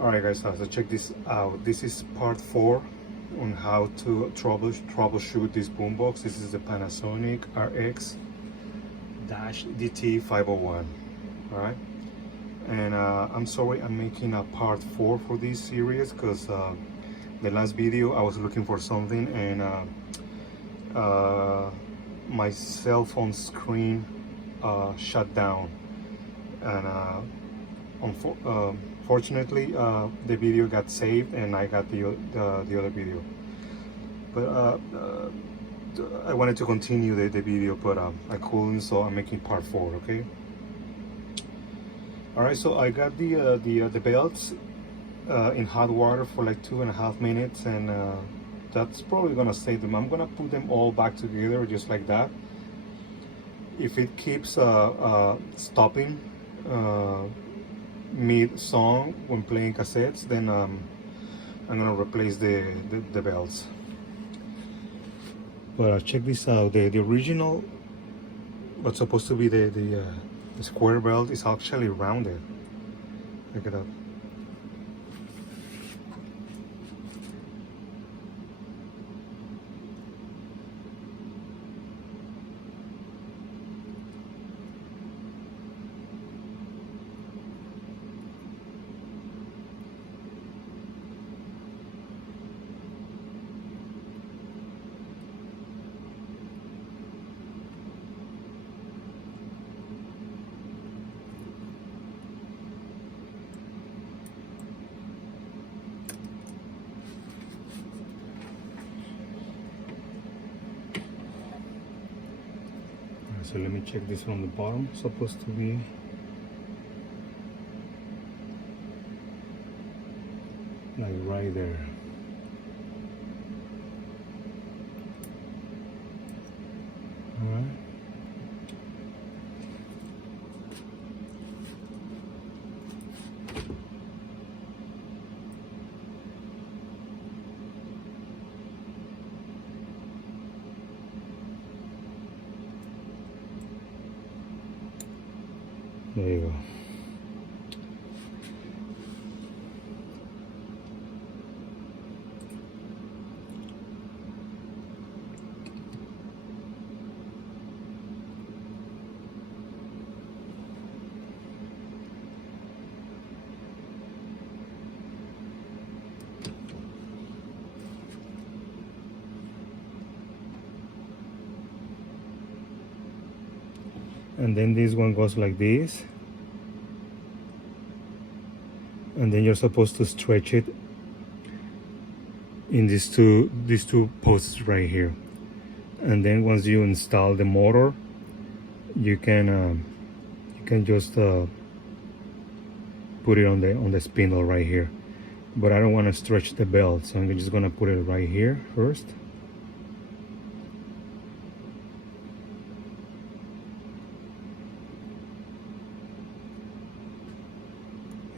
Alright guys, so check this out. This is part 4 on how to troubleshoot this boombox. This is the Panasonic RX-DT501. Alright, and I'm sorry I'm making a part 4 for this series because the last video I was looking for something and my cell phone screen shut down, and fortunately the video got saved and I got the other video, but I wanted to continue the video, but I couldn't, so I'm making part 4. Okay. All right, so I got the belts in hot water for like 2.5 minutes, and that's probably gonna save them. I'm gonna put them all back together just like that. If it keeps stopping mid-song when playing cassettes, then I'm gonna replace the belts. But check this out. The original, what's supposed to be the square belt, is actually rounded. Look at that. So let me check this on the bottom. Supposed to be like right there. All right. There you go. And then this one goes like this, and then you're supposed to stretch it in these two posts right here. And then once you install the motor, you can just put it on the spindle right here. But I don't want to stretch the belt, so I'm just gonna put it right here first.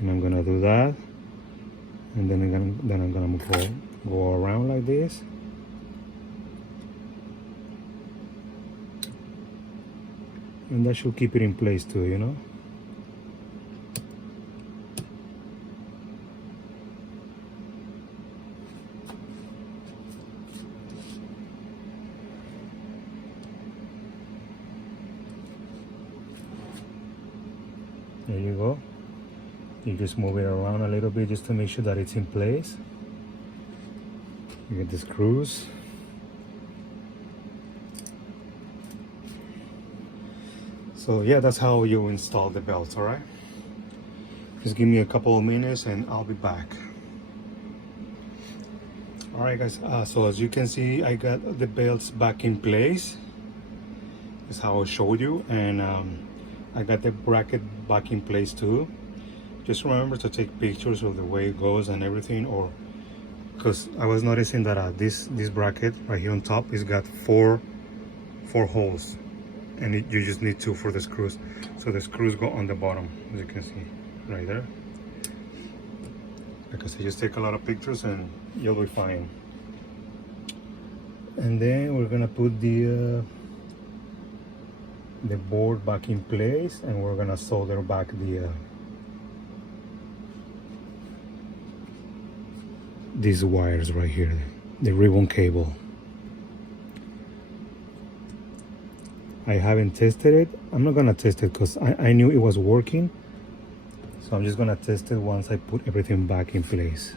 And I'm gonna do that, and then I'm gonna go around like this, and that should keep it in place too, you know. There you go. You just move it around a little bit just to make sure that it's in place. You get the screws. So yeah, that's how you install the belts. All right, just give me a couple of minutes and I'll be back. All right guys, so as you can see, I got the belts back in place. That's how I showed you, and I got the bracket back in place too. Just remember to take pictures of the way it goes and everything, or because I was noticing that this bracket right here on top is got four holes, and you just need 2 for the screws. So the screws go on the bottom, as you can see right there. Like I said, just take a lot of pictures and you'll be fine. And then we're gonna put the board back in place, and we're gonna solder back these wires right here, the ribbon cable. I haven't tested it. I'm not gonna test it because I knew it was working, so I'm just gonna test it once I put everything back in place.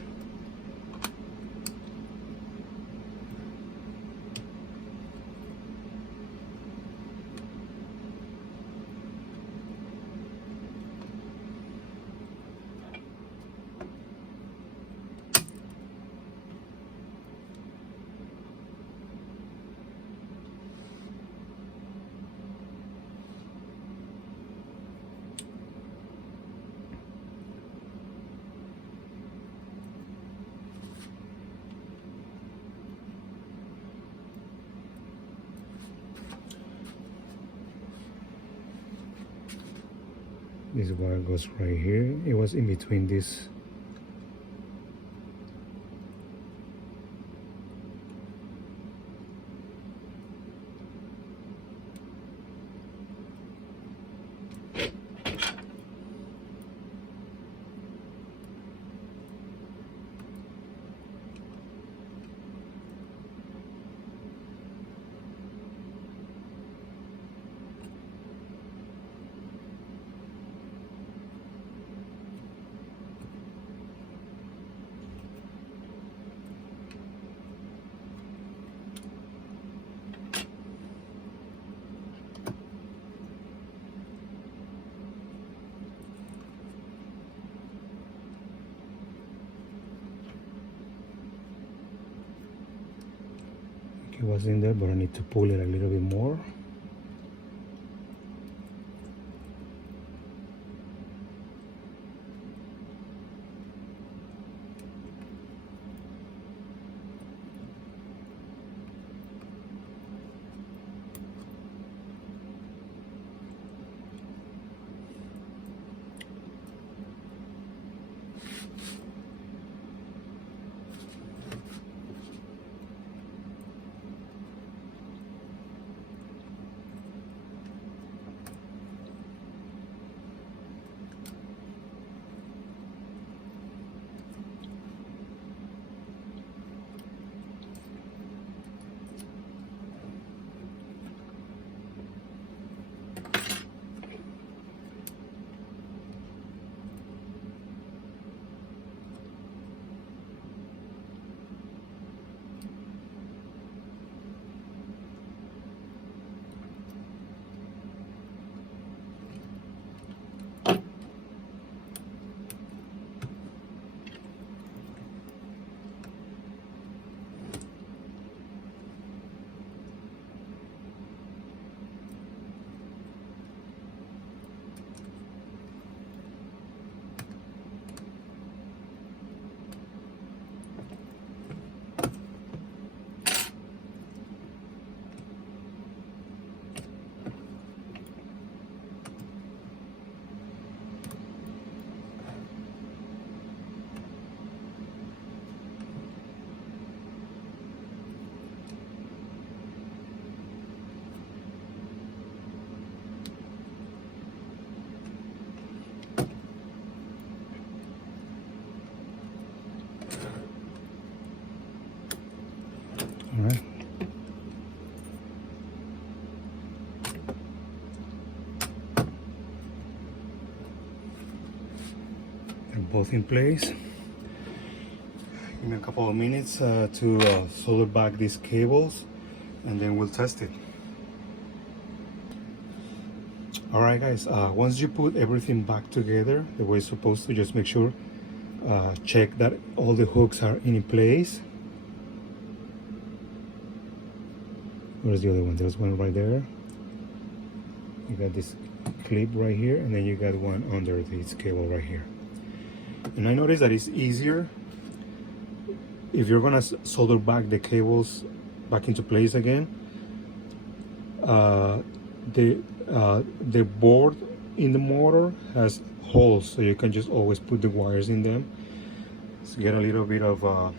This wire goes right here. It was in between this. It was in there, but I need to pull it a little bit more. All right. They're both in place. Give me a couple of minutes to solder back these cables, and then we'll test it. All right, guys. Once you put everything back together the way it's supposed to, just make sure check that all the hooks are in place. Where's the other one? There's one right there. You got this clip right here, and then you got one under this cable right here. And I noticed that it's easier if you're gonna solder back the cables back into place again. The board in the motor has holes, so you can just always put the wires in them. So get a little bit of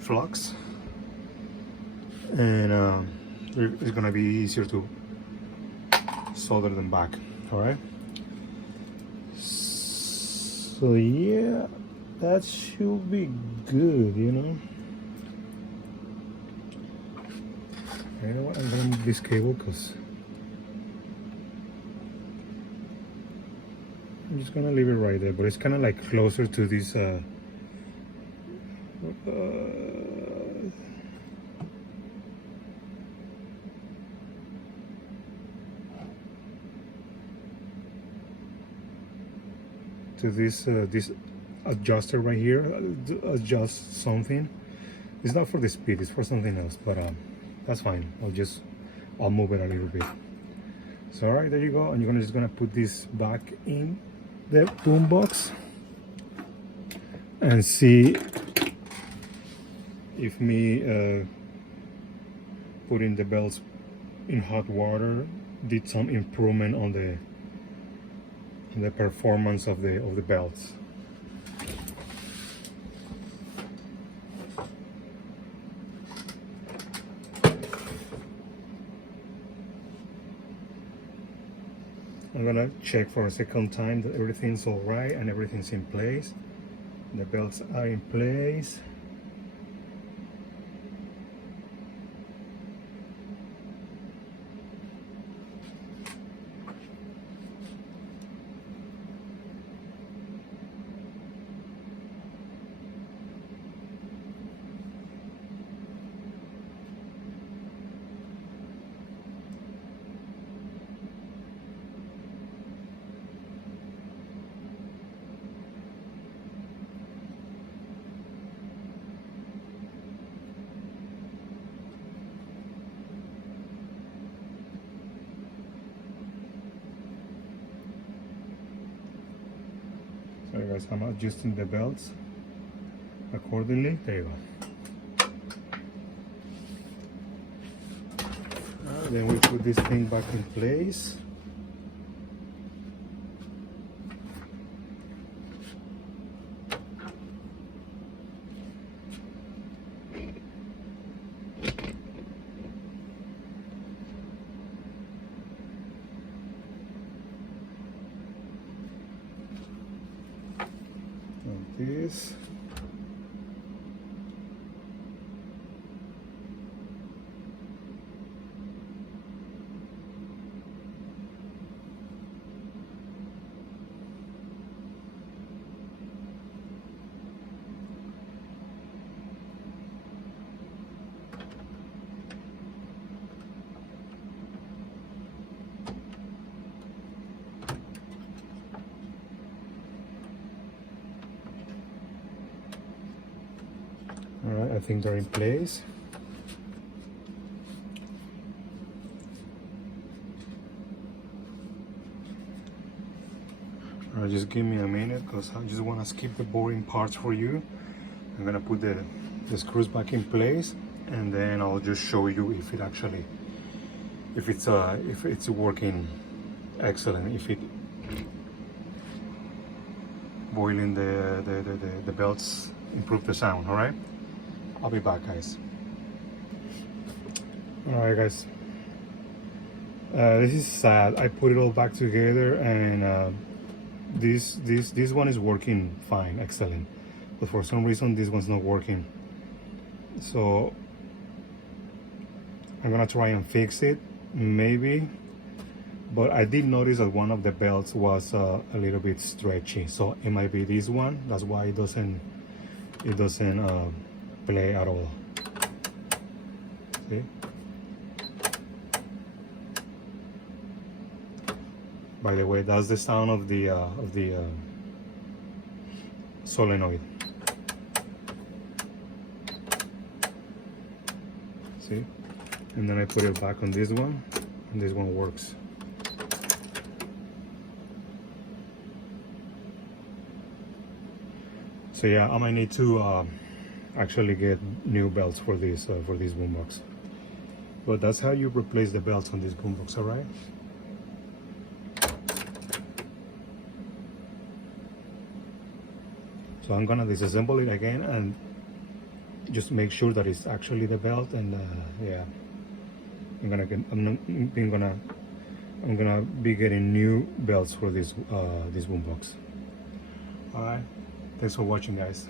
flux, and it's gonna be easier to solder them back. All right. So yeah, that should be good, you know. You know what, I'm gonna move this cable because I'm just gonna leave it right there, but it's kind of like closer to this this adjuster right here, adjust something. It's not for the speed, it's for something else, but that's fine. I'll move it a little bit. So all right, there you go. And you're just gonna put this back in the boom box and see if me putting the belts in hot water did some improvement on the performance of the belts. I'm gonna check for a second time that everything's all right and everything's in place. The belts are in place. Sorry guys, I'm adjusting the belts accordingly. There you go. Then we put this thing back in place. Like this. All right, I think they're in place. All right, just give me a minute because I just want to skip the boring parts for you. I'm gonna put the screws back in place, and then I'll just show you if it actually, if it's working excellent, if it boiling the belts improve the sound. All right, I'll be back, guys. All right, guys, this is sad. I put it all back together, and this one is working fine, excellent, but for some reason this one's not working. So I'm gonna try and fix it, maybe. But I did notice that one of the belts was a little bit stretchy, so it might be this one. That's why it doesn't play at all. See? By the way, that's the sound of the solenoid. See? And then I put it back on this one, and this one works. So yeah, I might need to actually get new belts for this boombox. But that's how you replace the belts on this boombox, all right? So I'm gonna disassemble it again and just make sure that it's actually the belt, and yeah, I'm gonna be getting new belts for this boombox. All right, Thanks for watching, guys.